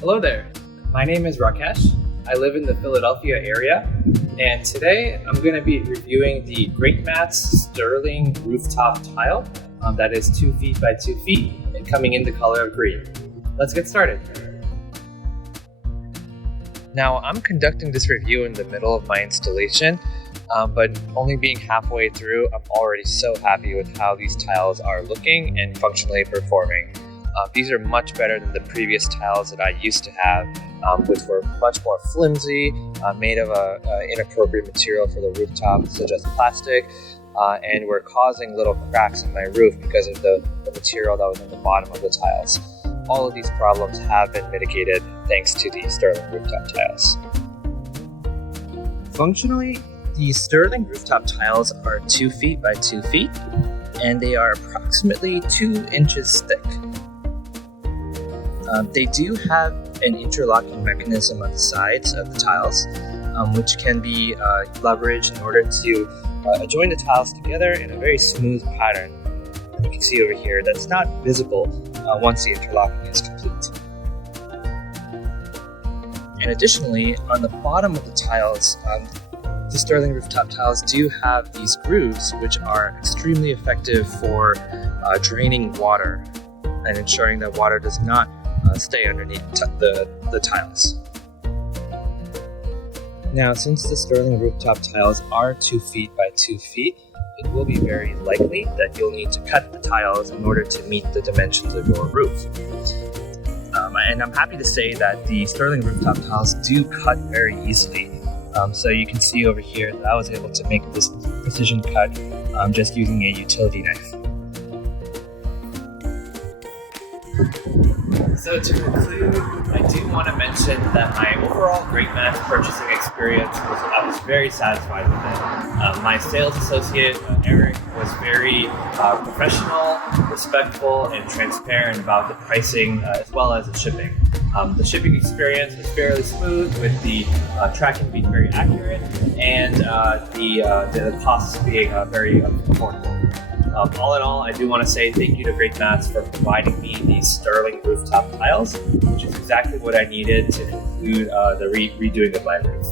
Hello there, my name is Rakesh. I live in the Philadelphia area, and today I'm going to be reviewing the Greatmats Sterling rooftop tile that is 2 feet by 2 feet and coming in the color of green. Let's get started. Now, I'm conducting this review in the middle of my installation, but only being halfway through, I'm already so happy with how these tiles are looking and functionally performing. These are much better than the previous tiles that I used to have, which were much more flimsy, made of an inappropriate material for the rooftop, such as plastic, and were causing little cracks in my roof because of the material that was on the bottom of the tiles. All of these problems have been mitigated thanks to the Sterling rooftop tiles. Functionally, the Sterling rooftop tiles are 2 feet by 2 feet, and they are approximately 2 inches thick. They do have an interlocking mechanism on the sides of the tiles, which can be leveraged in order to join the tiles together in a very smooth pattern. You can see over here that's not visible once the interlocking is complete. And additionally, on the bottom of the tiles, the Sterling rooftop tiles do have these grooves, which are extremely effective for draining water and ensuring that water does not stay underneath the tiles. Now, since the Sterling rooftop tiles are 2 feet by 2 feet, it will be very likely that you'll need to cut the tiles in order to meet the dimensions of your roof. And I'm happy to say that the Sterling rooftop tiles do cut very easily. So you can see over here that I was able to make this precision cut just using a utility knife. So to conclude, I do want to mention that my overall Greatmats purchasing experience I was very satisfied with it. My sales associate, Eric, was very professional, respectful, and transparent about the pricing as well as the shipping. The shipping experience was fairly smooth, with the tracking being very accurate and the costs being very affordable. All in all, I do want to say thank you to Greatmats for providing me these Sterling rooftop tiles, which is exactly what I needed to conclude the redoing of my roof.